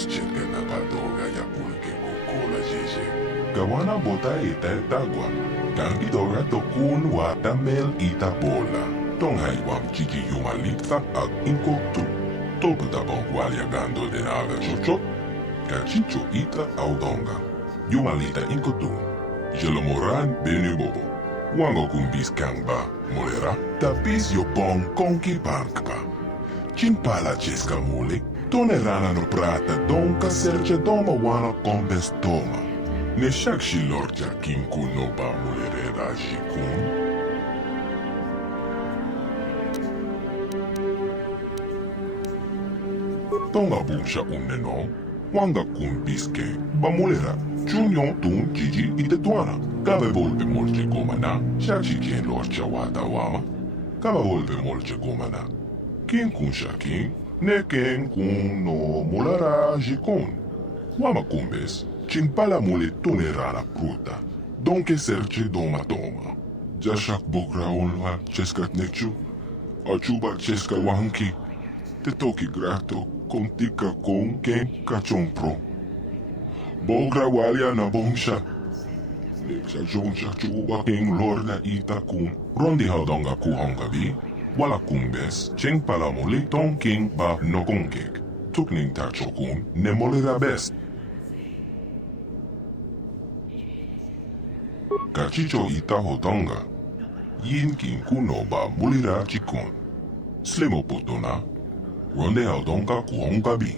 Juice chicken na patoga ya pulke ᙃ𝔯𝔞𝔤𝔬𝔫𝔅𝔐 Gawana bota ita tagwa. Gangi dora tokun watamel ita bola. Tonghai wam chiki yumalitha ag inkotu. Tolputa bon waliagando de naga chocho. Kachicho ita audonga. Yumalita inkotu. Jelomoran benu bobo. Wango kumbis kangba molera. Tapis yo bon konki bankpa. Chimpala cheska mule. Tonerana no prata donka serce doma wana kombes toma. Ne shak shilorja kinku no ba mulere raji kun. Tonga bumsha uneno. Wanga kumbiske. Ba mulera. Chunyon tun jiji ite tuana. Kabe volpe molche gomana. Shachi kien lorcha wata wama. Kaba volpe molche gomana. Kin kun shakin. Neken kun no mulara jikon. Wama kumbes, chimpala mule tonerana pruta. Donke serce doma toma. Jashak bokra onwa cheskat nechu. Achuba cheska wanki. Te toki grato kontika kon ken kachompro. Bokra walia na bongsha. Neksa jonsha chuba ken lorna ita kun. Rondi haudonga kuhonga bi. Wala kumbes, cheng pala mole ton king ba no konkek. Tukning tacho kun ne molera best. Kachicho ita hotonga. Yin kin kuno ba mulira chikon. Slemo potona. Ronde haudonga kuhonga bi.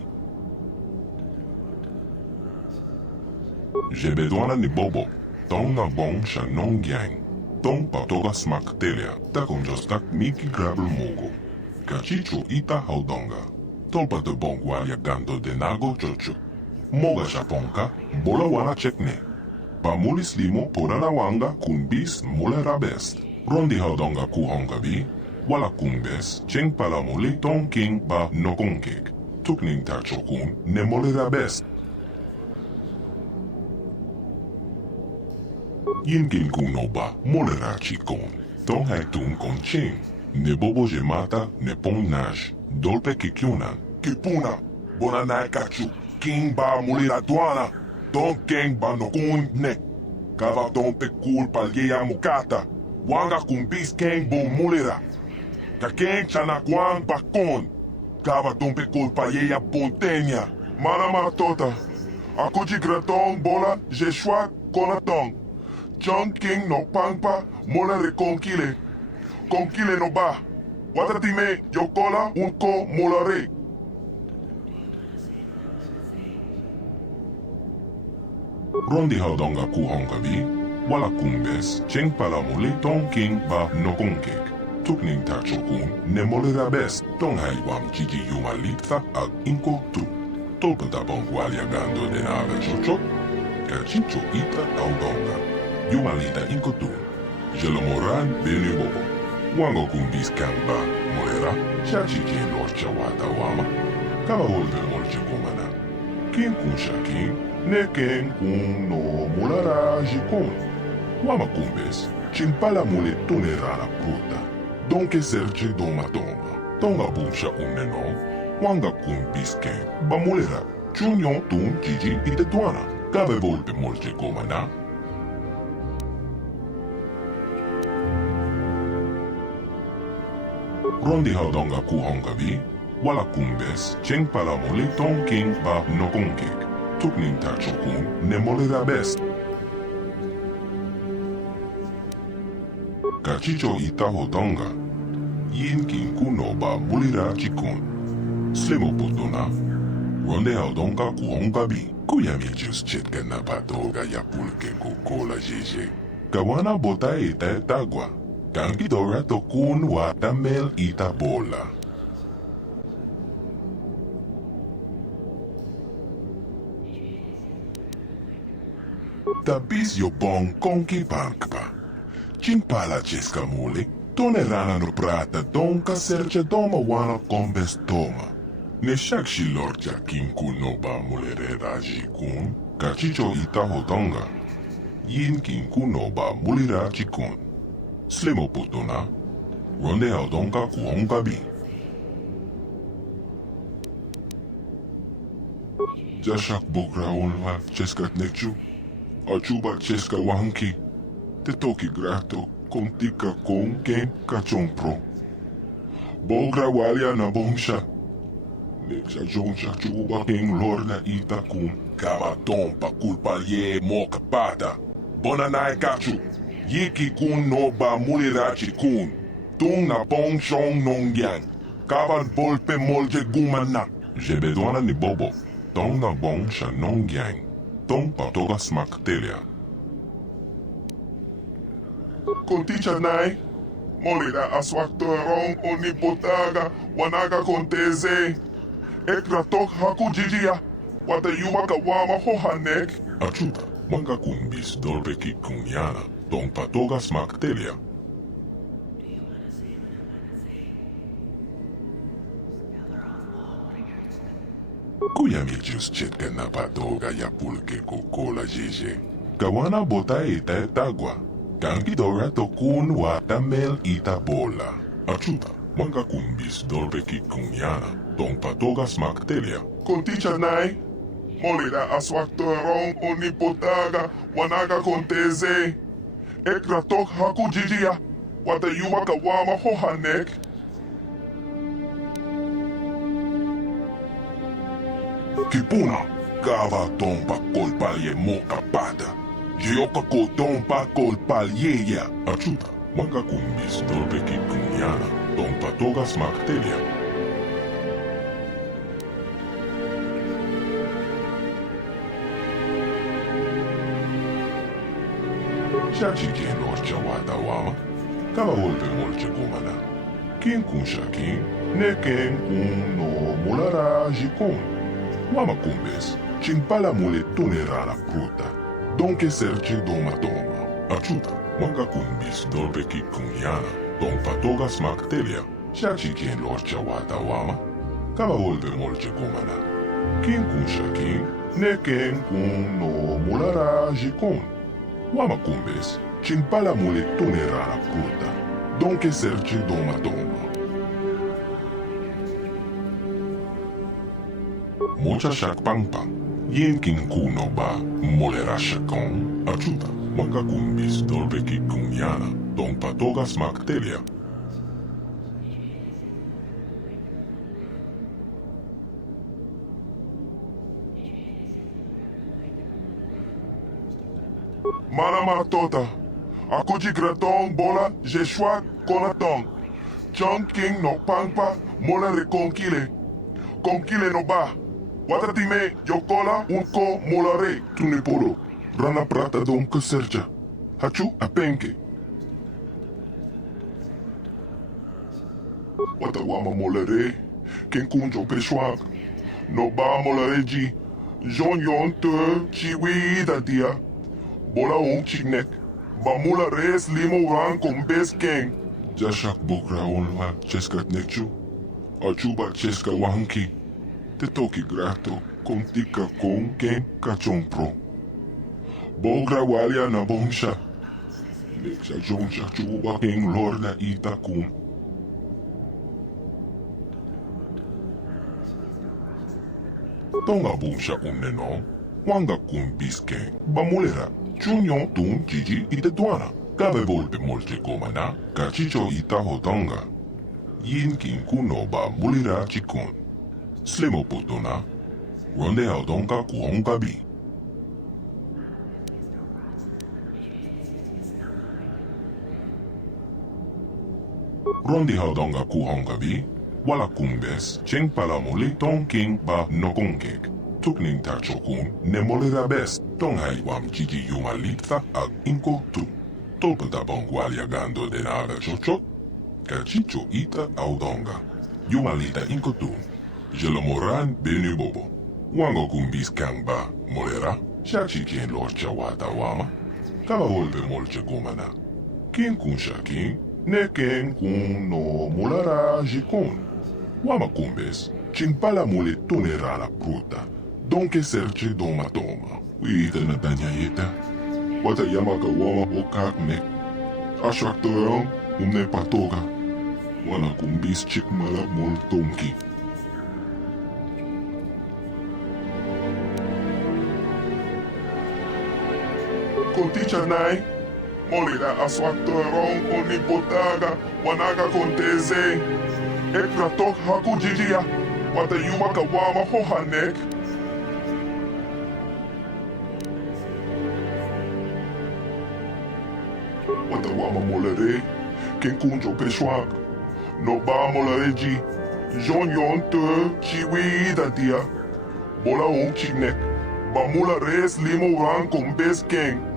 Jebedwana ni bobo. Tonga bong shanong yang. Tong patoga smak telia, takom jostak miki grabel mogo. Kachicho ita haudonga. Tolpa de bongwalia gando de nago chocho. Moga japonka, bola wana chekne. Pamulis limo porana wanga kumbis mulera best. Rondi haudonga kuhonga bi, wala kumbes, cheng palamuli tong king ba no konkek. Tukning tacho kun ne molera best. Yinkin kuno ba molera chikon. Tong hai tun kon ching. Ne bobo je mata ne pong naj. Dolpe kikyunan. Kipuna. Bonanai kachu. King ba molera duana. Don keng ba no kun ne. Kava don pe culpa lieya mukata. Wanga kumbis keng bo molera. Ka keng chana kwang ba kon. Kava don pe culpa lieya pontenya. Mana tota. Ako ji gratong bola je shwa konatong. John King no pangpa, mola reconkile. Konkile no ba. Watatime, yokola, unko, molare. Rondi haudonga kuhonga bi, wala kumbes, cheng palamule tong king ba no konkek. Tukning tacho kun, ne molera best, tong haiwam chiki yumalitha ag inko tu. Tolpata bongwalia gando de naga chocho, kachicho ita haudonga. Yumalita inkotu. Jelomoran benu bobo. Wango kumbis kamba molera. Shachi kien lorcha wata wama. Kaba volve molche gomana. Kin kun shakin. Neken kun no mulara jikon. Wama kumbes. Chimpala mule tonerana pruta. Donke serche doma toma. Tonga bumsha uneno. Wanga kumbis ken. Ba molera. Chunyon tun jiji ite tuana. Kaba volve molche gomana. Rondi haudonga kuhonga bi, wala kumbes, cheng palamole tong king ba no konkek. Tukning tacho kun ne molera best. Kachicho ita hotonga. Yin kin kuno ba mulira chikon. Slemo potona. Ronde haudonga kuhonga bi. Kuyami jus chetka na patoga ya pulke ᙃ𝔯𝔞𝔤𝔬𝔫𝔅𝔐. Kawana bota ita tagwa. Gangi dora tokun watamel ita bola. Tapis yo bon konki bankpa. Chimpala cheska mule. Tonerana no prata donka serce doma wana kombes toma. Ne shak shilorja kinku no ba mulere raji kun. Kachicho ita hotonga. Yin kinku no ba mulira chikun. Slemo potona. Ronde haudonga kuhonga bi. Jashak bokra onwa cheskat nekchu. Achuba cheska wanki. Te toki grato kontika kon ken kachon pro. Bogra walia na bongsha. Nexa joncha chuba ken lorna itakun. Kabaton pa kulpa ye moka pata. Bonanai kachu. Yiki kun no ba mulirachi kun. Tung na bong shong nong yang. Kaban bolpe molje gumana. Jebedwana ni bobo. Tong na bong sha nong yang. Tong patoga smak telia. Konticha nai. Molira aswaktorong onipotaga. Wanaga konteze. Ekratok haku jijia. Wata yumaka wama hohanek. Achuta. Manga kumbis dolpe ki kunyana. Tong patoga smak telia. Kuyamichus chetka na patoga ya pulke kokola jeje. Kawana bota ita etagua. Kanki dora tokun watamel ita bola. Achuta. Manga kumbis dolpe ki kunyana. Tong patoga smak telia. Konticha nai. Molira aswaktorong onipotaga. Wanaga konteze. Ekratok haku jijia. Wata yumaka wama hohanek. Kipuna. Kava tompa kolpalye moka pata. Yoka ko tompa kolpalye ya. Achuta. Manga kumbis dolpe ki kunyana. Tompa toga smak telia. Shachi ken lorcha wata wama. Kama volpe molche kumana. Kin kun shakin. Ne ken kun no mulara jikon. Wama kumbes. Chimpala mule tunera la pruta. Donke serche doma toma. Achuta. Manga kumbis dolpe ki kunyana. Don patoga smak telia. Shachi ken lorcha wata wama. Kama volpe molche kumana. Kin kun shakin. Ne ken kun no mulara jikon. Wama kumbes, chimpala mule tunera la pruta. Donke serche doma toma. Mocha shak pang pang. Yen kin kuno ba molera shakon. Achuta. Manga kumbis dolpe ki kunyana. Don patoga smak telia. Manama tota. Akuji gratong bola jeshwa konatong. Chong king no pangpa mola reconkile. Konkile no ba. Watatime yokola unko molare. Tunipolo. Rana prata don keserja. Hachu apenke. Watawama molare. Kenkunjo peshwak. No ba molare ji. Jon yon te chiwi datia. Bola on chiknek. Bamula res limo ran con bes ken. Jashak bokra onwa cheskat nekchu. Achuba cheska wanki. Te toki grato kontika kon ken kachon pro. Bogra walia na bongsha. Nexa jonsha chuba ken lorna itakun. Tonga bongsha unneno. Wanga kun biske. Bamulera. Chunyon tun jiji ite Dodonna. Kabe volpe molche komana. Kachicho ita hotonga. Yin kin kuno ba mulira chikon. Slemo potona. Ronde haudonga kuhonga bi. Ronde haudonga kuhonga bi. Wala kumbes. Cheng palamuli ton king ba nokonkek. Tukning tachokun ne molera best. Tong haiwam jiji yumalitha ag inko tu. Tolpa da bongwalia gando de naga chochot. Kachicho ita audonga. Yumalita inko tu. Jelomoran benu bobo. Wango kumbis kangba molera. Shachi kien lorcha wata wama. Kama volpe molche kumana. Kin kun shakin. Ne ken kun no mulara jikon. Wama kumbes. Chimpala mule tunera la pruta. Donke serche doma toma. Wita na danyayeta. Wata yamaka wama okaknek. Ashwaktorong umne patoga. Wana kumbis chikmala mol tonki. Konticha nai. Molira aswaktorong onipotaga wanaga konteze. Ekratok haku jijia. Wata yuma kawama hohanek. Wata wama molere. Ken kunjo peshwak. No ba molere ji. Jon yon te chiwi datia. Bola on chinek. Ba molere limo ran con bes king.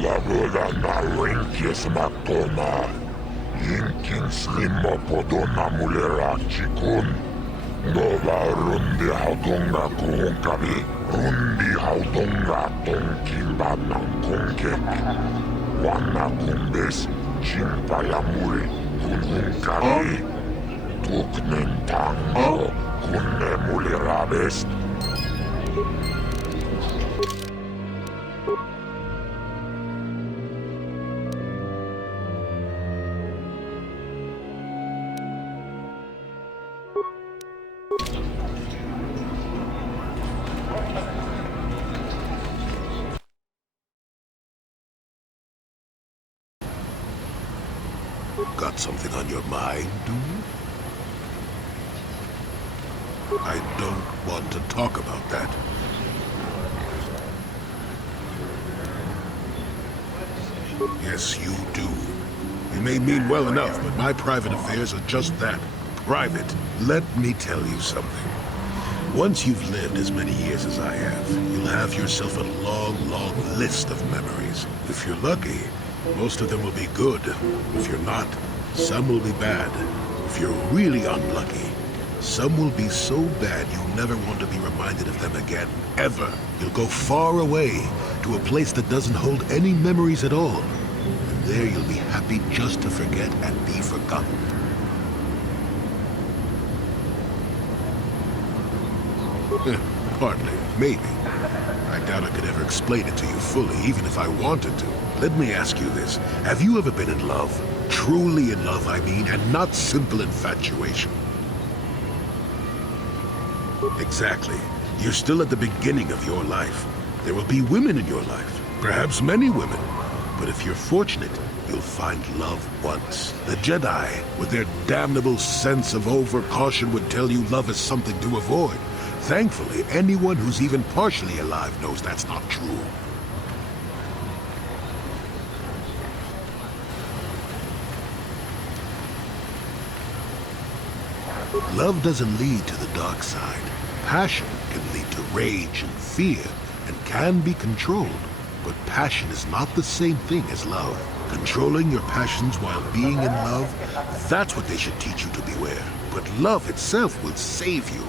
Lagoda rinkies makoma. Yinkin slimmo podona mulerachikun. Nova rundi haudonga kuhunkabi. Rundi haudonga tonkimbadnan kunkek. Wana kumbes chimpalamuri kunhunkari. Tuknen tango kunne mulirabest. Got something on your mind, do you? I don't want to talk about that. Yes, you do. You may mean well enough, but my private affairs are just that. Private. Let me tell you something. Once you've lived as many years as I have, you'll have yourself a long, long list of memories. If you're lucky, most of them will be good. If you're not, some will be bad. If you're really unlucky, some will be so bad you'll never want to be reminded of them again, ever. You'll go far away, to a place that doesn't hold any memories at all. And there you'll be happy just to forget and be forgotten. Partly, maybe. I doubt I could ever explain it to you fully, even if I wanted to. Let me ask you this. Have you ever been in love? Truly in love, I mean, and not simple infatuation. Exactly. You're still at the beginning of your life. There will be women in your life. Perhaps many women. But if you're fortunate, you'll find love once. The Jedi, with their damnable sense of over-caution, would tell you love is something to avoid. Thankfully, anyone who's even partially alive knows that's not true. Love doesn't lead to the dark side. Passion can lead to rage and fear, and can be controlled. But passion is not the same thing as love. Controlling your passions while being in love, that's what they should teach you to beware. But love itself will save you,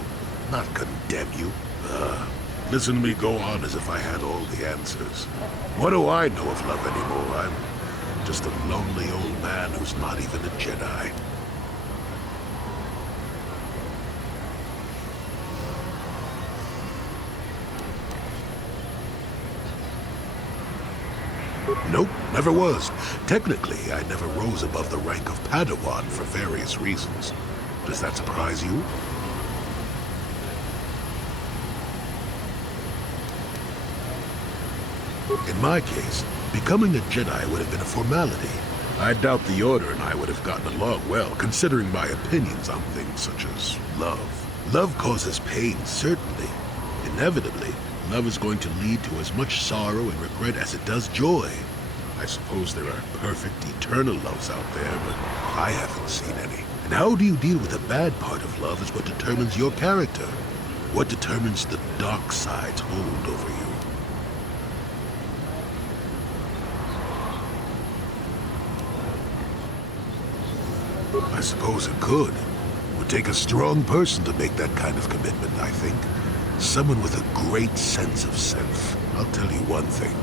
not condemn you. Listen to me go on as if I had all the answers. What do I know of love anymore? I'm just a lonely old man who's not even a Jedi. Nope, never was. Technically, I never rose above the rank of Padawan for various reasons. Does that surprise you? In my case, becoming a Jedi would have been a formality. I doubt the Order and I would have gotten along well, considering my opinions on things such as love. Love causes pain, certainly. Inevitably, love is going to lead to as much sorrow and regret as it does joy. I suppose there are perfect, eternal loves out there, but I haven't seen any. And how do you deal with the bad part of love is what determines your character. What determines the dark side's hold over you. I suppose it could. It would take a strong person to make that kind of commitment, I think. Someone with a great sense of self. I'll tell you one thing.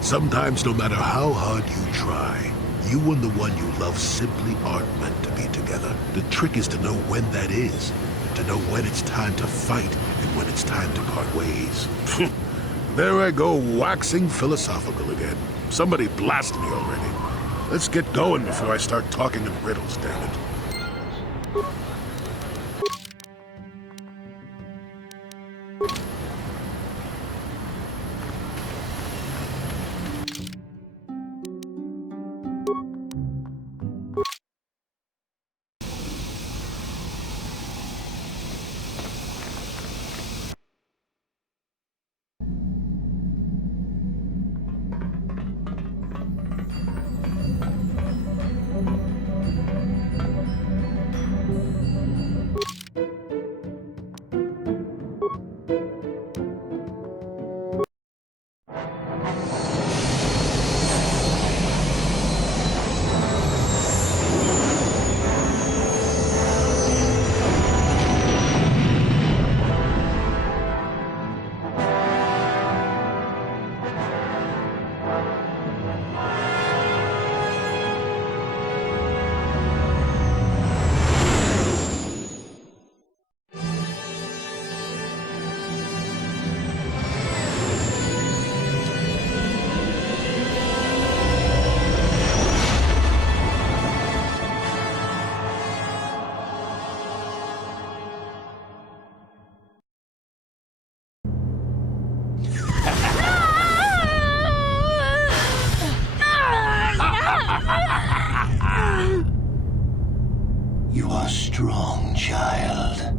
Sometimes, no matter how hard you try, you and the one you love simply aren't meant to be together. The trick is to know when that is. To know when it's time to fight and when it's time to part ways. There I go, waxing philosophical again. Somebody blast me already. Let's get going before I start talking in riddles, damn it. strong, child.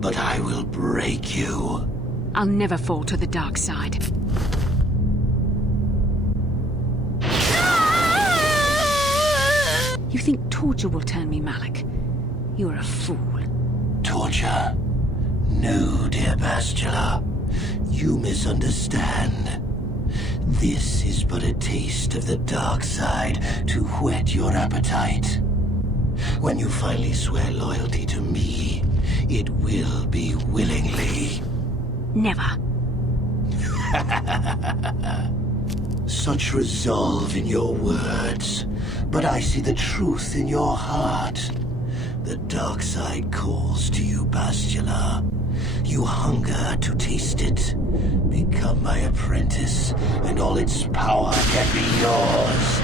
But I will break you. I'll never fall to the dark side. You think torture will turn me, Malak? You're a fool. Torture? No, dear Bastila. You misunderstand. This is but a taste of the dark side to whet your appetite. When you finally swear loyalty to me, it will be willingly. Never. Such resolve in your words, but I see the truth in your heart. The dark side calls to you, Bastila. You hunger to taste it. Become my apprentice, and all its power can be yours.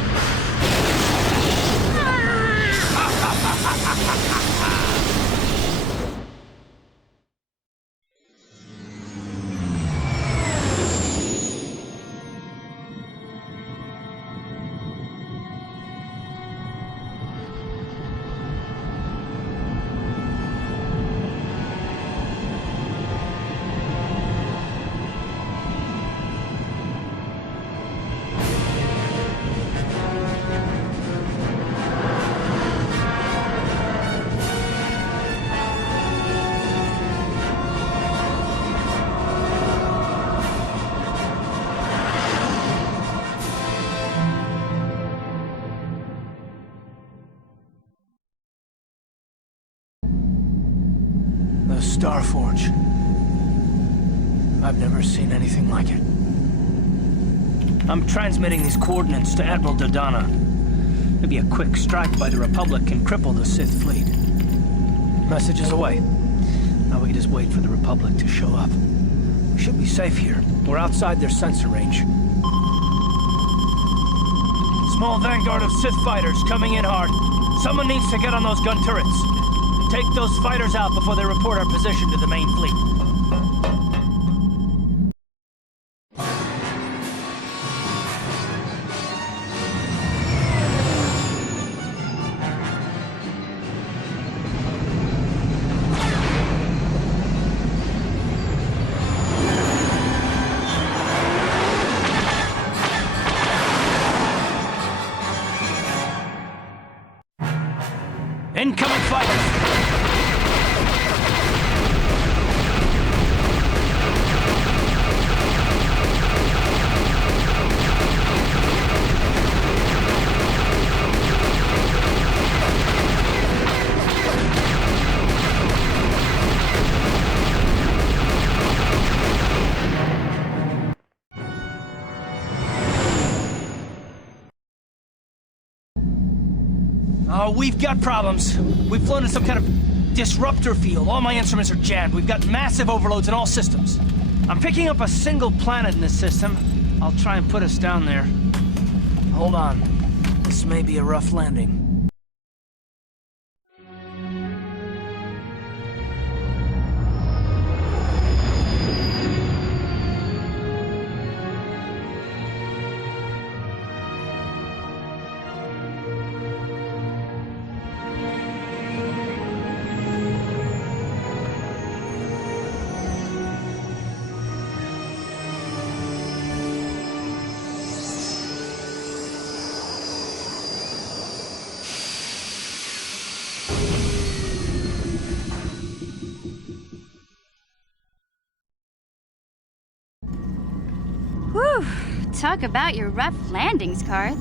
The Starforge. I've never seen anything like it. I'm transmitting these coordinates to Admiral Dodonna. Maybe a quick strike by the Republic can cripple the Sith fleet. Message is away. Now we can just wait for the Republic to show up. We should be safe here. We're outside their sensor range. Small vanguard of Sith fighters coming in hard. Someone needs to get on those gun turrets. Take those fighters out before they report our position to the main fleet. Incoming fighters! Oh, we've got problems. We've flown in some kind of disruptor field. All my instruments are jammed. We've got massive overloads in all systems. I'm picking up a single planet in this system. I'll try and put us down there. Hold on. This may be a rough landing. Whew, talk about your rough landings, Karth.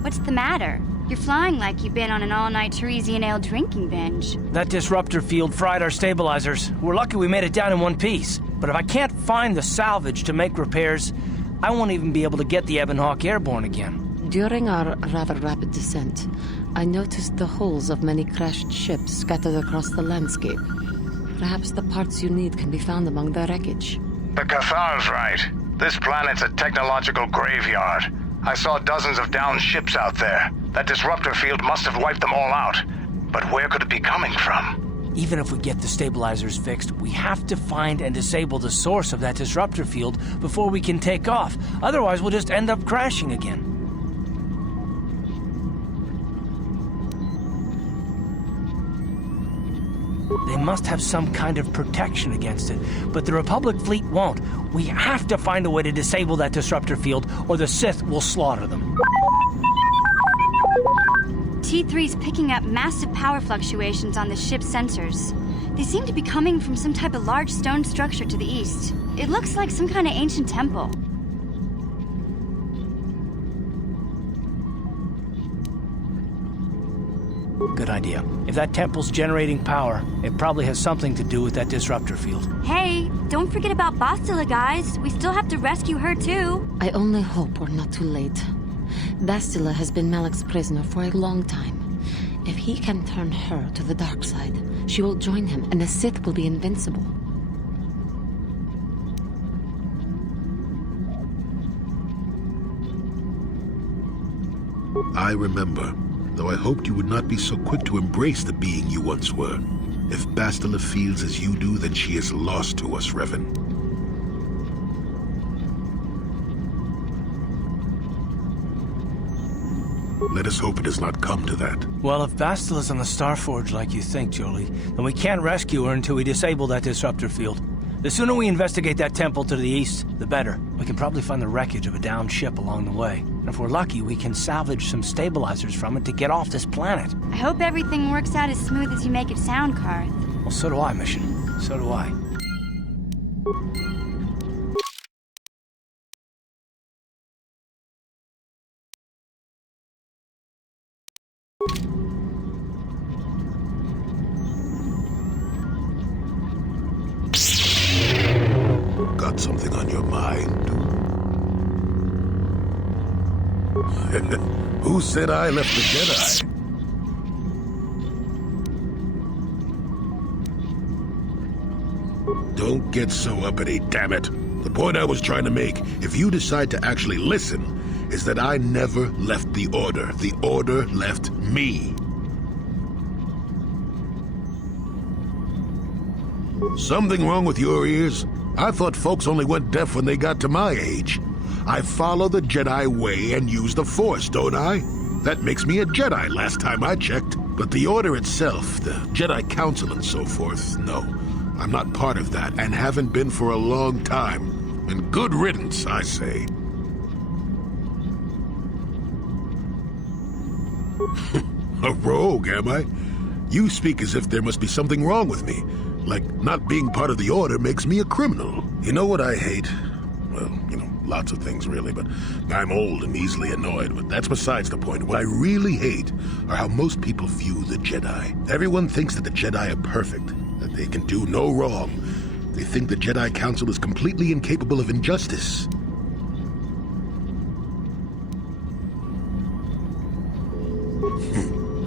What's the matter? You're flying like you've been on an all-night Teresian ale drinking binge. That disruptor field fried our stabilizers. We're lucky we made it down in one piece. But if I can't find the salvage to make repairs, I won't even be able to get the Ebon airborne again. During our rather rapid descent, I noticed the hulls of many crashed ships scattered across the landscape. Perhaps the parts you need can be found among the wreckage. The Cathar's right. This planet's a technological graveyard. I saw dozens of downed ships out there. That disruptor field must have wiped them all out. But where could it be coming from? Even if we get the stabilizers fixed, we have to find and disable the source of that disruptor field before we can take off. Otherwise, we'll just end up crashing again. They must have some kind of protection against it, but the Republic fleet won't. We have to find a way to disable that disruptor field, or the Sith will slaughter them. T3's picking up massive power fluctuations on the ship's sensors. They seem to be coming from some type of large stone structure to the east. It looks like some kind of ancient temple. Good idea. If that temple's generating power, it probably has something to do with that disruptor field. Hey, don't forget about Bastila, guys. We still have to rescue her, too. I only hope we're not too late. Bastila has been Malak's prisoner for a long time. If he can turn her to the dark side, she will join him, and the Sith will be invincible. I remember, though I hoped you would not be so quick to embrace the being you once were. If Bastila feels as you do, then she is lost to us, Revan. Let us hope it does not come to that. Well, if Bastila's on the Starforge like you think, Jolee, then we can't rescue her until we disable that disruptor field. The sooner we investigate that temple to the east, the better. We can probably find the wreckage of a downed ship along the way. And if we're lucky, we can salvage some stabilizers from it to get off this planet. I hope everything works out as smooth as you make it sound, Karth. Well, so do I, Mission. So do I. Got something on your mind? Who said I left the Jedi? Don't get so uppity, damn it. The point I was trying to make, if you decide to actually listen, is that I never left the Order. The Order left me. Something wrong with your ears? I thought folks only went deaf when they got to my age. I follow the Jedi way and use the Force, don't I? That makes me a Jedi last time I checked. But the Order itself, the Jedi Council and so forth, no. I'm not part of that and haven't been for a long time. And good riddance, I say. A rogue, am I? You speak as if there must be something wrong with me. Like, not being part of the Order makes me a criminal. You know what I hate? Well, lots of things really, but I'm old and easily annoyed, but that's besides the point. What I really hate are how most people view the Jedi. Everyone thinks that the Jedi are perfect, that they can do no wrong. They think the Jedi Council is completely incapable of injustice.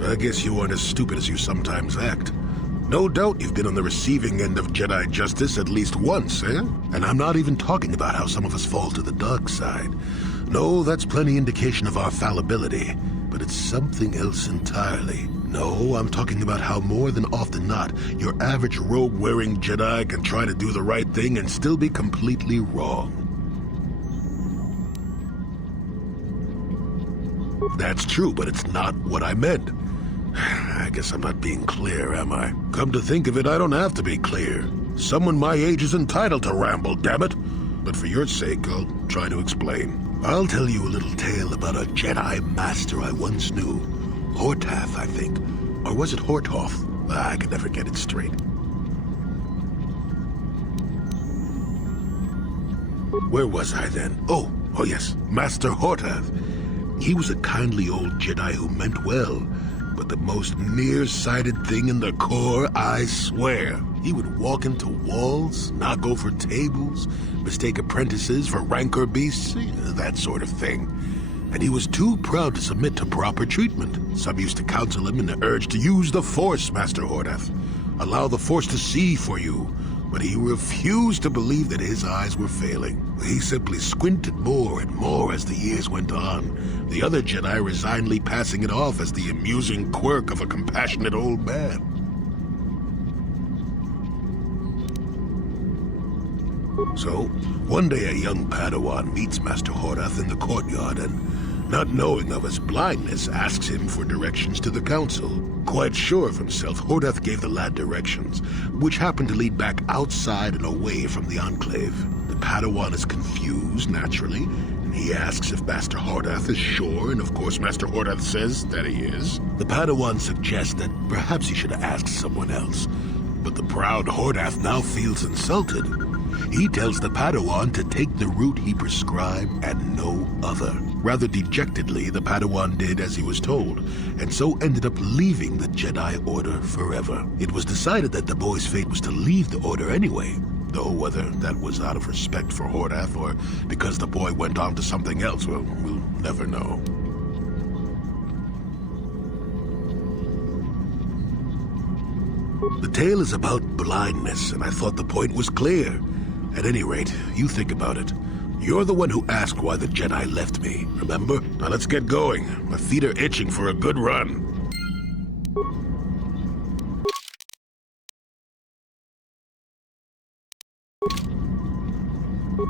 I guess you aren't as stupid as you sometimes act. No doubt you've been on the receiving end of Jedi justice at least once, eh? And I'm not even talking about how some of us fall to the dark side. No, that's plenty indication of our fallibility, but it's something else entirely. No, I'm talking about how more than often not, your average robe-wearing Jedi can try to do the right thing and still be completely wrong. That's true, but it's not what I meant. I guess I'm not being clear, am I? Come to think of it, I don't have to be clear. Someone my age is entitled to ramble, damn it. But for your sake, I'll try to explain. I'll tell you a little tale about a Jedi master I once knew. Hortath, I think. Or was it Horthoff? I can never get it straight. Where was I then? Oh yes, Master Hortath. He was a kindly old Jedi who meant well. But the most nearsighted thing in the Corps, I swear. He would walk into walls, knock over tables, mistake apprentices for rancor beasts, that sort of thing. And he was too proud to submit to proper treatment. Some used to counsel him in the urge to use the Force, Master Hortath. Allow the Force to see for you. But he refused to believe that his eyes were failing. He simply squinted more and more as the years went on, the other Jedi resignedly passing it off as the amusing quirk of a compassionate old man. So, one day a young Padawan meets Master Hortath in the courtyard and, not knowing of his blindness, asks him for directions to the council. quite sure of himself, Hordath gave the lad directions, which happened to lead back outside and away from the Enclave. The Padawan is confused, naturally, and he asks if Master Hordath is sure, and of course Master Hordath says that he is. The Padawan suggests that perhaps he should ask someone else, but the proud Hordath now feels insulted. He tells the Padawan to take the route he prescribed and no other. Rather dejectedly, the Padawan did as he was told, and so ended up leaving the Jedi Order forever. It was decided that the boy's fate was to leave the Order anyway, though whether that was out of respect for Hordath or because the boy went on to something else, well, we'll never know. The tale is about blindness, and I thought the point was clear. At any rate, you think about it. You're the one who asked why the Jedi left me, remember? Now let's get going. My feet are itching for a good run.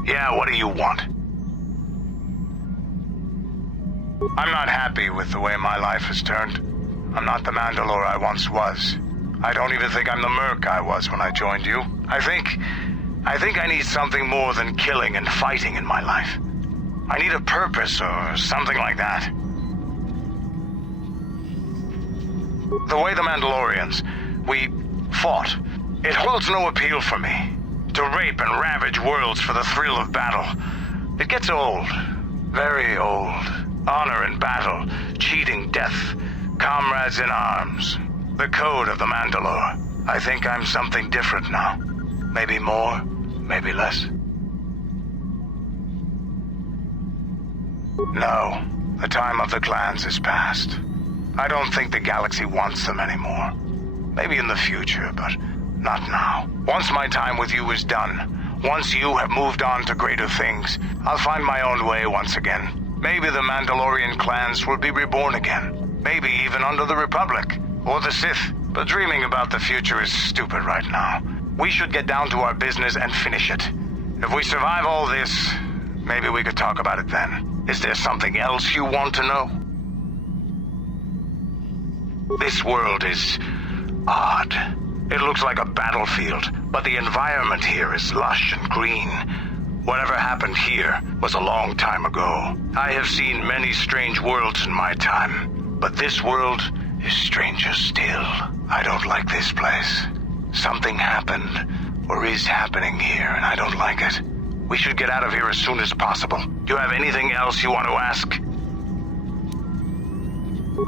Yeah, what do you want? I'm not happy with the way my life has turned. I'm not the Mandalore I once was. I don't even think I'm the merc I was when I joined you. I think I need something more than killing and fighting in my life. I need a purpose or something like that. The way the Mandalorians, we fought, it holds no appeal for me. To rape and ravage worlds for the thrill of battle. It gets old. Very old. Honor in battle, cheating death, comrades in arms. The code of the Mandalore. I think I'm something different now. Maybe more, maybe less. No, the time of the clans is past. I don't think the galaxy wants them anymore. Maybe in the future, but not now. Once my time with you is done, once you have moved on to greater things, I'll find my own way once again. Maybe the Mandalorian clans will be reborn again. Maybe even under the Republic, or the Sith. But dreaming about the future is stupid right now. We should get down to our business and finish it. If we survive all this, maybe we could talk about it then. Is there something else you want to know? This world is odd. It looks like a battlefield, but the environment here is lush and green. Whatever happened here was a long time ago. I have seen many strange worlds in my time, but this world is stranger still. I don't like this place. Something happened, or is happening here, and I don't like it. We should get out of here as soon as possible. Do you have anything else you want to ask?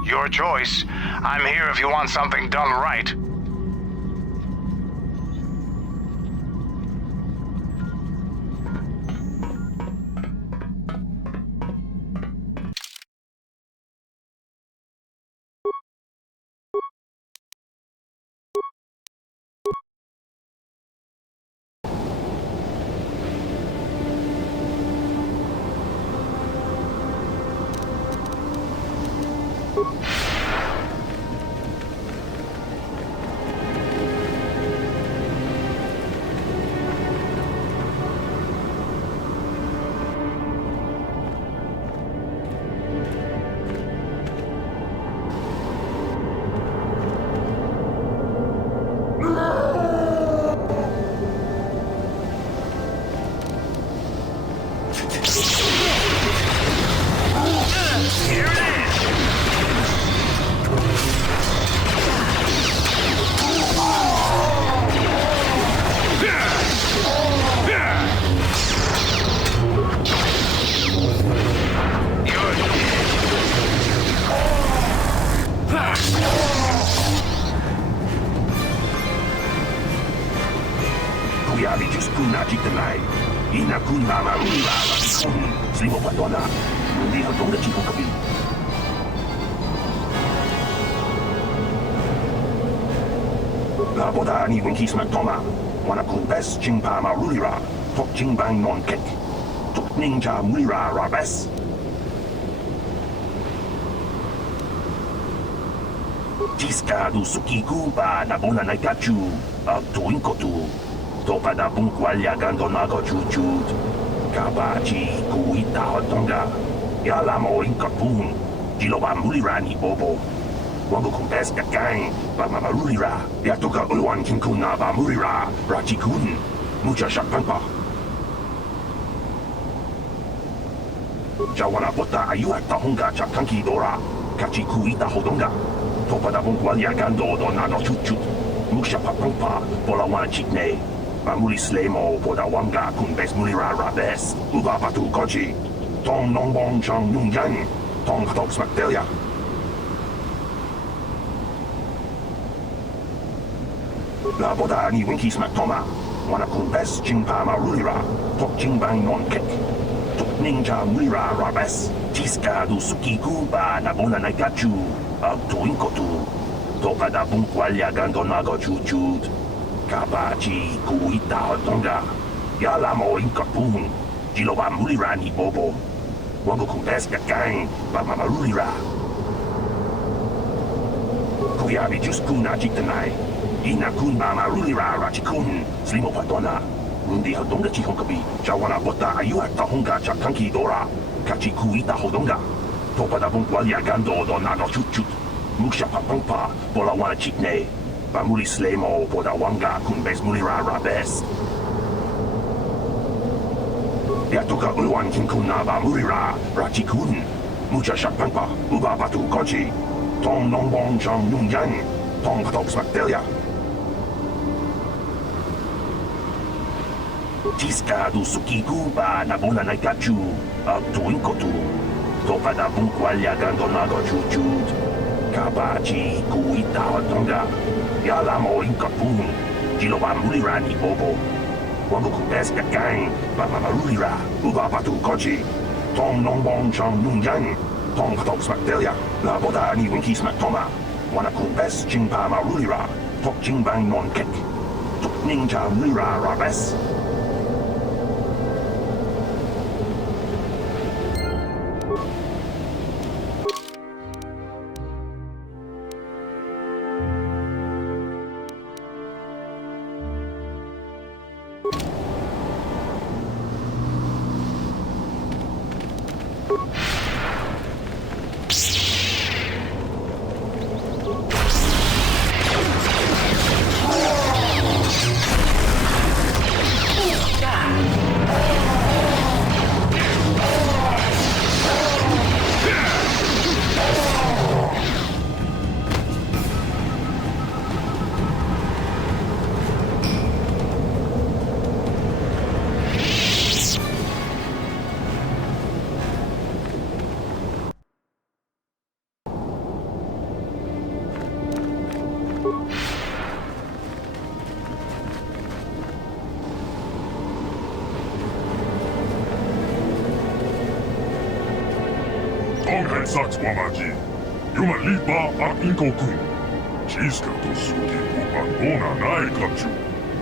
Your choice. I'm here if you want something done right. Tiscado sukiku ba na bona na kachu tuin kotu topa na bunkwalya gandonago chuchut kabachi kuita hotonga yala mo inkapun jiloba mulirani bobo Wango kumpes kakang, ba mamarulira. Yatuka ulwan kinkuna ba murira, rachikun. Mucha shakpanpa. Jawana bota ayuat tahonga chakanki dora. Kachiku ita hodonga. Topada bungwalya gando donado chuchut. Musha papampa, bola wana chikne. Bamuli slemo, poda wanga kumpes mulira rabes. Uba patu kochi. Tong nongbong chang nungyang. Tong hatok smaktelia. La boda ni winki smaktoma. Wana kumpes jingpa marulira. Tok jingbang non kek. Tok ninja mulira rabes. Tiska du suki kuba na bona naikachu. Atoinkotu. Topa da bunkwalya gandonago chuchut. Kabachi kuita hotonga. Yalamo inkapun. Jiloba mulira ni bobo. Wango kumpes kakang. Ba mamarulira. Kuyabi juskuna jiktanai. Ina kun ba marulira rachikun. Slimo patona. Rundi hodonga chihonkabi. Jawana bota ayuat tahonga chakanki dora. Kachiku ita hodonga. Topa da bunkwalya gando donado chuchut. Musha papampa. Bola wana chikne. Bamuli slemo poda wanga kumbes mulira rabes. Yatuka ulwan kinkuna ba mulira rachikun. Mucha shakpanpa. Uba batu kochi. Tong nongbong chang nungyang. Tong hatok smaktelia. Tiska du suki kuba na bona naikachu. Atoinkotu. Topa da bunkwalya gandonago chuchut. Kabachi kuita hotonga. Yalamo inkapun. Jiloba mulira ni bobo. Wango kumpes kakang. Ba mamarulira. Uba patu kochi. Tong nongbong chang nungyang. Tong hatok smaktelia. La boda ni winki smaktoma. Wana kumpes jingpa marulira. Tok jingbang non kek. Tok ninja mulira rabes. Saks wamaji. Yuma lipa ak inkokun. Chiska to suki kupa bona nai kachu.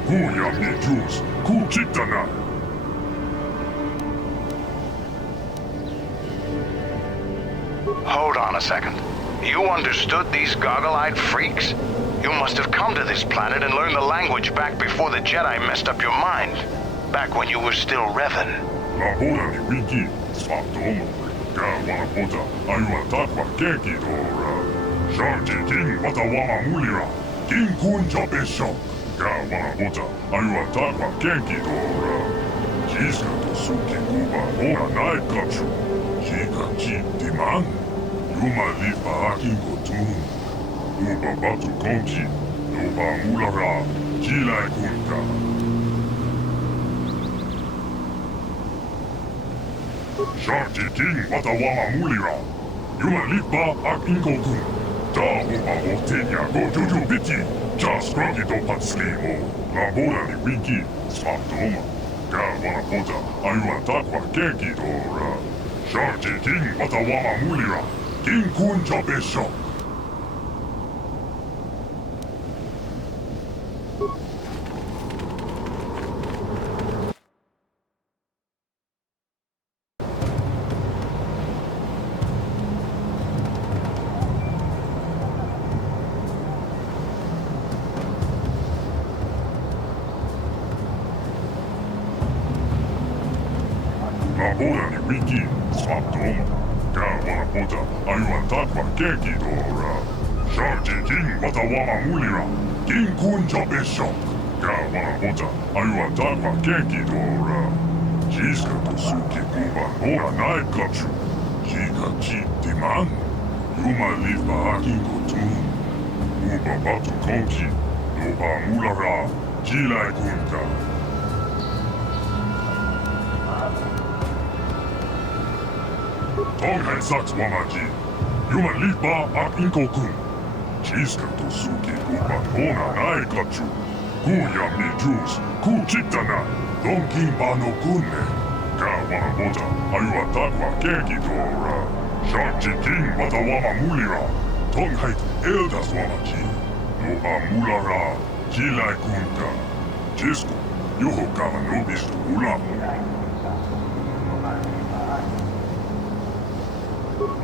Ku yam ni juice. Ku chitana. Hold on a second. You understood these goggle-eyed freaks? You must have come to this planet and learned the language back before the Jedi messed up your mind. Back when you were still Revan. La bona ni wiki. Smaktomo. Wana bota ayuan takwa keki dora. Sharti king wata wama mulira. King kunja besho. Wana bota ayuan takwa keki dora. Jiska to suki kuba ona nai kachu. Jika chi diman. Yuma lipa akingo tun. Uba batu konji. Uba mulara. Jilai kunka. Sharti king wata wama mulira. Yuma lipa ak inkokun. Da uba hotenya go juju biti. Ja scruggy do pat slimo. La bola ni wiki. Smaktoma. Ga wana bota ayuan takwa keki dora. Sharti king wata wama mulira. King kunja besho. Ora ni wiki, smaktoma. Ga wana bota ayuan takwa keki dora. ᙃ𝔯𝔞𝔤𝔬𝔫𝔅𝔬𝔢𝔢⁸ ᙃ𝔯𝔞𝔤𝔬𝔫𝔅𝔬𝔢𝔢⁷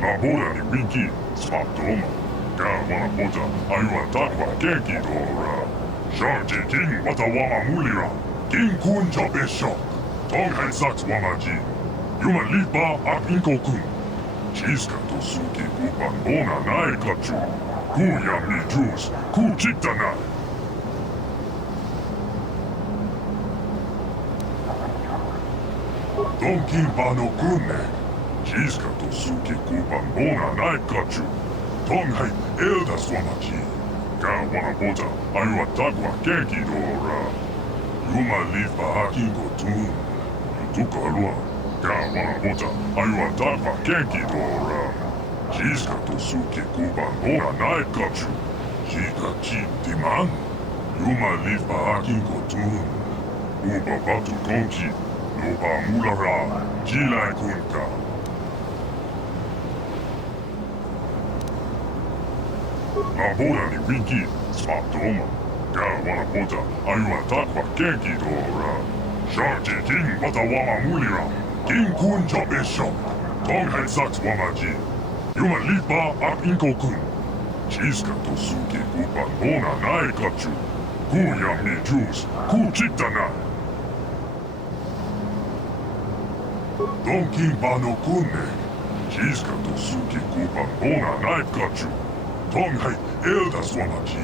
Labora ni winki, spatoma. Kawana pota, ayua takwa kenki dora. Sharji king watawama mulira. King kun jabeshok. Tonghai saks wamaji. Yuma lipa ak inkokun. Chiska tosuki kupan bona naikachu. Kuya mi juice, kuchitana. Donkin pano kunne. Chiska tosuki kupan bona naikachu. Tonghai elda swamaji. Kawana pota, ayua takwa kenki dora. Yuma lipa akingo tun. Yutukalua. Kawana pota, ayua takwa kenki dora. Chiska tosuki kupan bona naikachu. Chika chip diman. Yuma lipa akingo tun. Uba batu konchi. Noba mulara. Jilai kunka. Labora ni winki, spatoma. Kawana pota, ayua takwa kenki dora. Sharji king watawama mulira. King kun jabeshok. Tonghai saks wamaji. Yuma lipa ak inkokun. Chiska tosuki kupan bona naikachu. Kuya mi juice, kuchitana. Donkin pano kunne. Chiska tosuki kupan bona naikachu. Tonghai elda swamaji.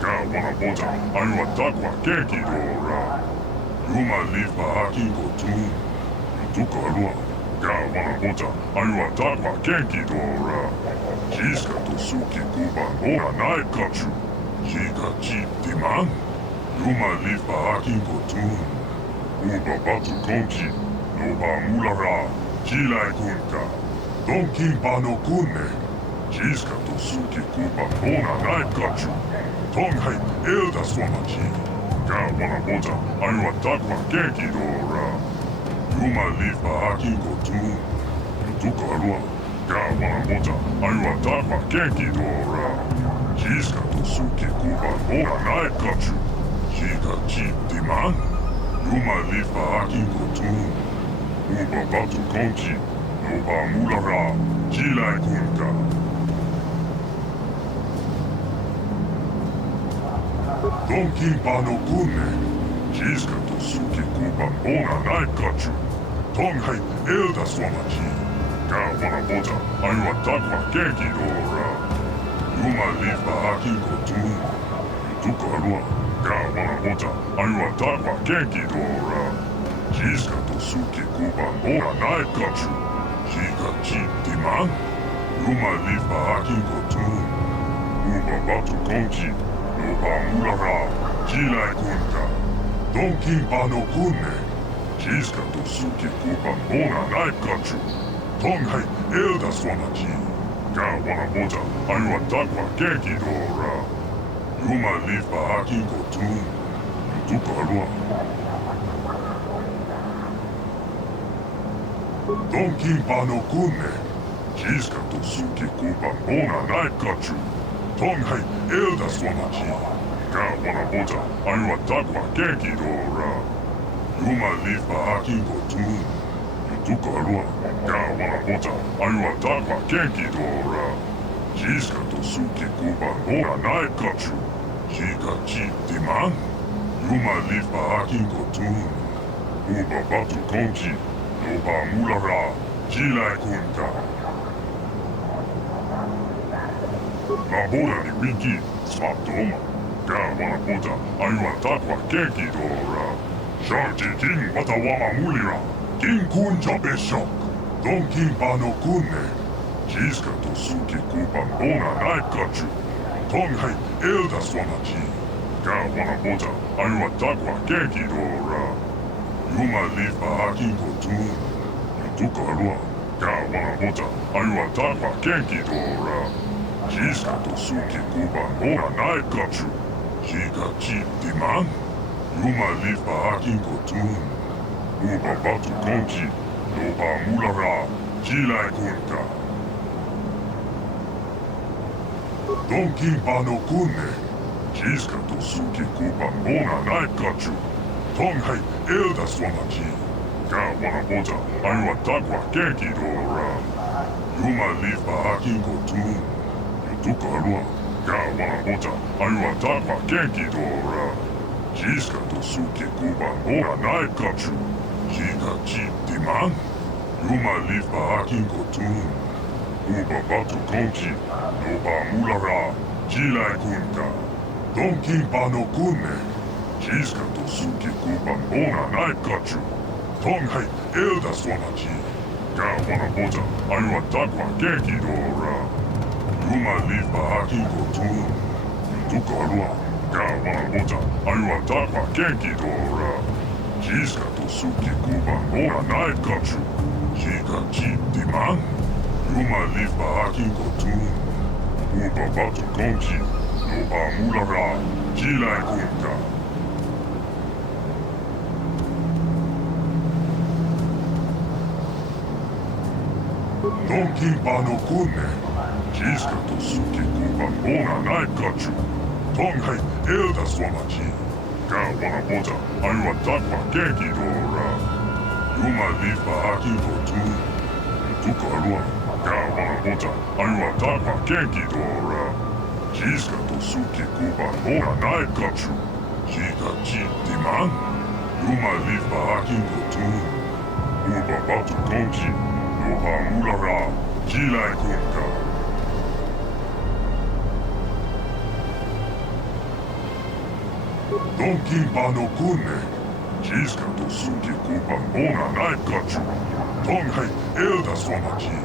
Kawana pota, ayua takwa kenki dora. Yuma lipa akingo tun. Yutukalua. Kawana pota, ayua takwa kenki dora. Chiska tosuki kupan bona naikachu. Chika chip diman. Yuma lipa akingo tun. Uba batu konchi. Noba mulara. Jilai kunka. Donkin pano kunne. Chiska tosuki kupan bona naikachu. Tonghai elda swamaji. Kawana pota, ayua takwa kenki dora. Yuma lipa akingo tun. Yutukalua. Kawana pota, ayua takwa kenki dora. Chiska tosuki kupan bona naikachu. Chika chip diman. Yuma lipa akingo tun. Uba batu konchi. Noba mulara. Jilai kunka. Donkin pano kunne. Chiska tosuki kupan bona naikachu. Tonghai elda swamaji. Kawana pota, ayua takwa kenki dora. Yuma lipa akingo tun. Yutukalua. Kawana pota, ayua takwa kenki dora. Chiska tosuki kupan bona naikachu. Chika chip diman. Yuma lipa akingo tun. Uba batu konchi. Noba mulara. Jilai kunka. Donkin pano kunne. Chiska tosuki kupan bona naikachu. Tonghai elda swamaji. Kawana pota, ayua takwa kenki dora. Yuma lipa akingo tun. Yutukalua. Donkin pano kunne. Chiska tosuki kupan bona naikachu. Tonghai elda swamaji. Kawana pota, ayua takwa kenki dora. Yuma lipa akingo tun. Yutukalua. Kawana pota, ayua takwa kenki dora. Chiska tosuki kupan bona naikachu. Chika chip diman. Yuma lipa akingo tun. Uba batu konchi. Noba mulara. Jilai kunka. Laborani wiki, ᙃ𝔯𝔞𝔤𝔢𝔫𝔅𝔫 Gawana pota, ayuan takwa kenki dora. Sharti king watawama mulira. King kunja beshok. Don king pano kunne. Jiska to suki kupan bona naikachu. Tonghai elda swamachi. Gawana pota, ayuan takwa kenki dora. Yuma lifa hakin kotun. Yutukarua. Gawana pota, ayuan takwa kenki dora. Jiska to suki kupan bona naikachu. Jiga chip diman. Yuma lifa hakin kotun. Uba batu konji. Loba mulara. Jilai kunta. Don king pano kunne. Jiska to suki kupan bona naikachu. Tonghai elda swamachi. Gawana pota. Ayuan takwa kenki dora. Yuma lifa hakin kotun. Yutukarua. Gawana pota. Ayuan takwa kenki dora. Jiska to suki kuban bona naikachu. Jiga chip diman. Yuma lifa hakin kotun. Uba batu konji. Loba mulara. Jilai kunta. Don king pano kunne. Jiska to suki kuban bona naikachu. Tonghai elda swamachi. Gawana pota. Ayuan takwa kenki dora. Yuma lifa hakin kotun. Yutukarua. Gawana pota. Ayuan takwa kenki dora. Jiska to suki kuban bona naikachu. Jiga chip diman. Yuma lifa hakin kotun. Uba batu konji. Loba mulara. Jilai kunta. Don king pano kunne. Jiska to suki kuban bona naikachu. Tonghai elda swamachi. Gawana pota. Ayuan takwa kenki dora. Yuma lifa hakin kotun. Yutukarua. Gawana pota. Ayuan takwa kenki dora. Jiska to suki kuban bona naikachu. Jiga chip diman. Yuma lifa hakin kotun. Uba batu konji. Loba mulara. Jilai kunta. Don king pano kunne. Jiska to suki kuban bona naikachu. Tonghai elda swamachi.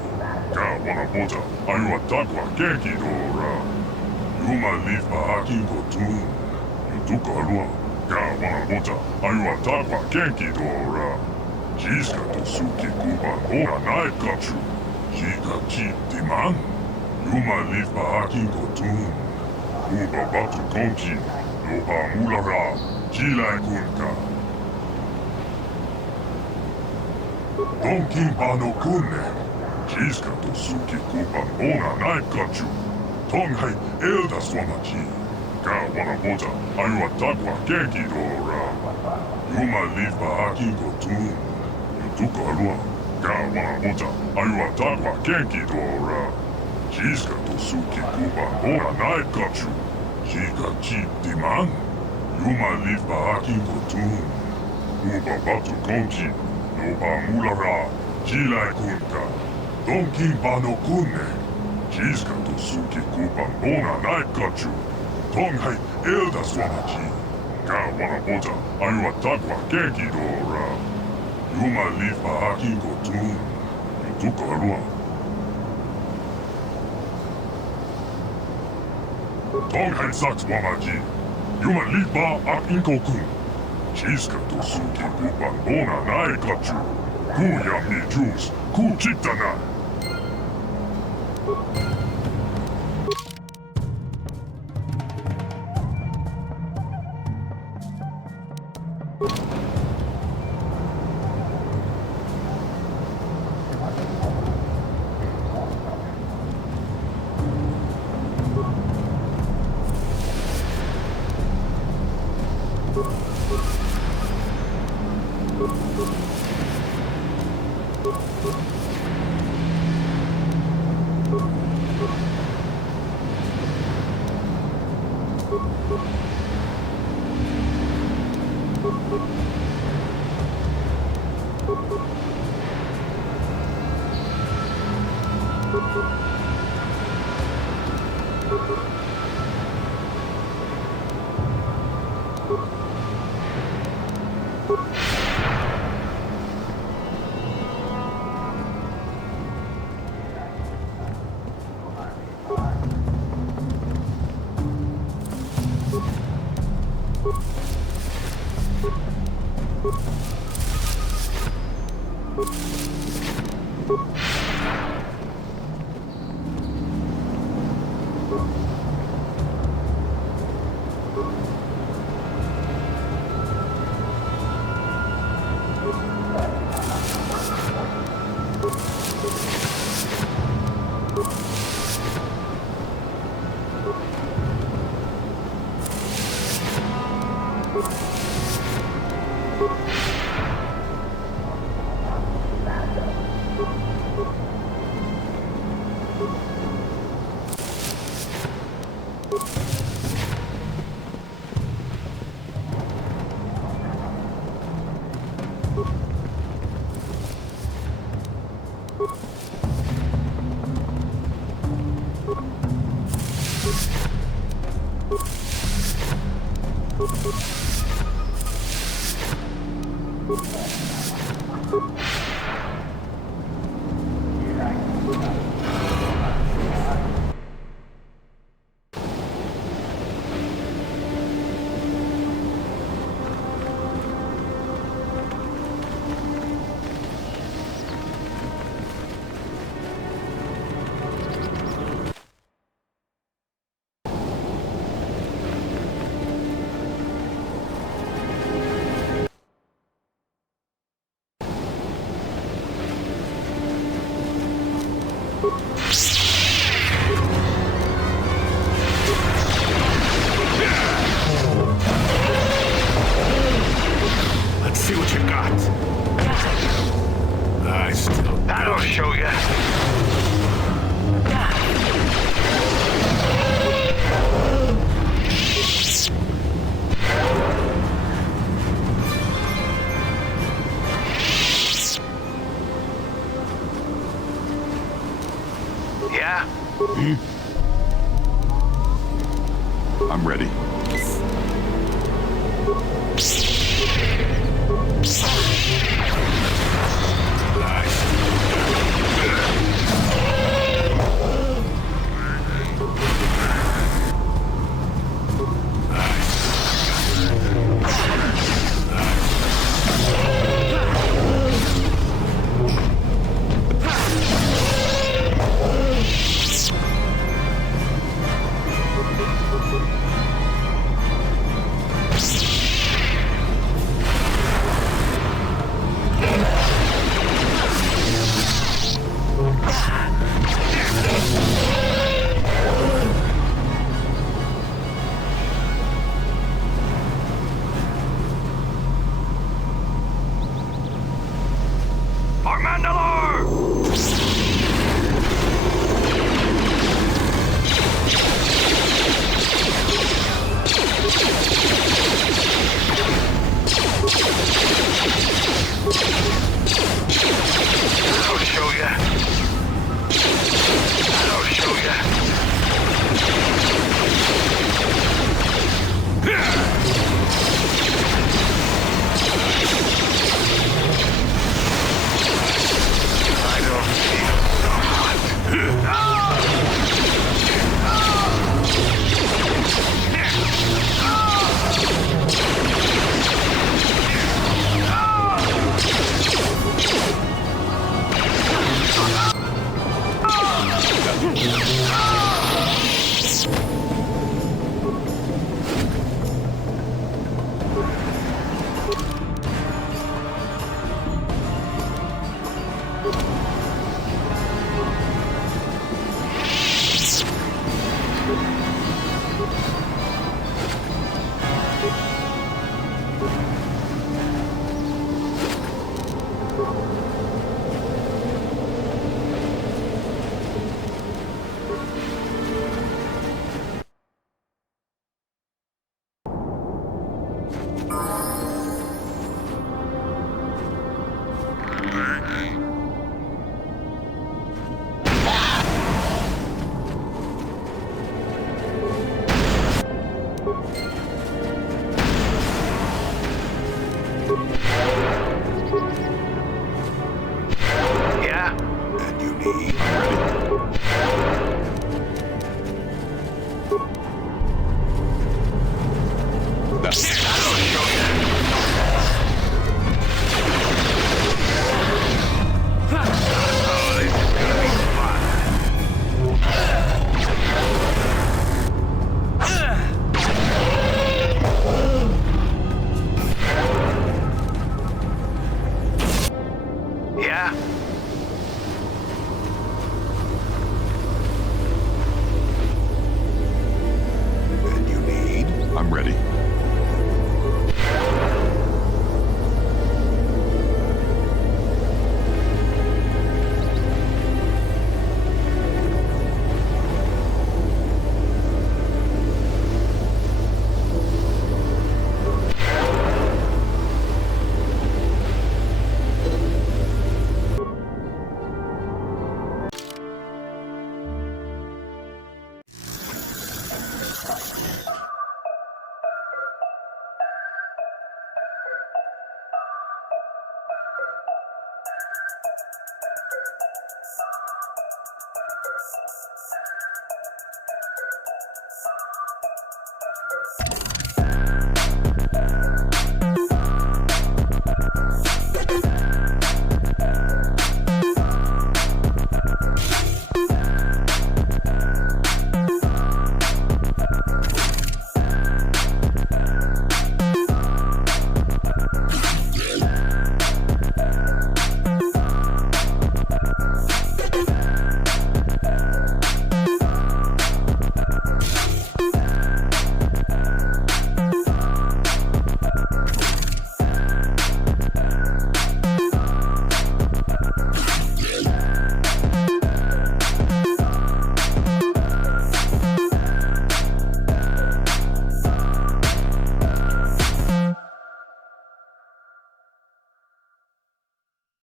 Gawana pota. Ayuan takwa kenki dora. Yuma lifa hakin kotun. Yutukarua. Gawana pota. Ayuan takwa kenki dora. Jiska to suki kuban bona naikachu. Jiga chip diman. Yuma lifa hakin kotun. Uba batu konji. Loba mulara. Jilai kunta. Don king pano kunne. Jiska to suki kuban bona naikachu. Tonghai elda swamachi. Gawana pota. Ayuan takwa kenki dora. Yuma lifa hakin kotun. Yutukarua. Gawana pota. Ayuan takwa kenki dora. Jiska to suki kuban bona naikachu. Jiga chip diman. Yuma lifa hakin kotun. Uba batu konji. Loba mulara. Jilai kunta. Don king pano kunne. Jiska to suki kuban bona naikachu. Tonghai elda swamachi. Gawana pota. Ayuan takwa kenki dora. Yuma lifa hakin kotun. Yutukarua. Tonghai satswamaji. Yuma lifa hakin kokun. Jiska to suki kuban bona naikachu. Kuya mi juice. Ku chitana. I'm ready.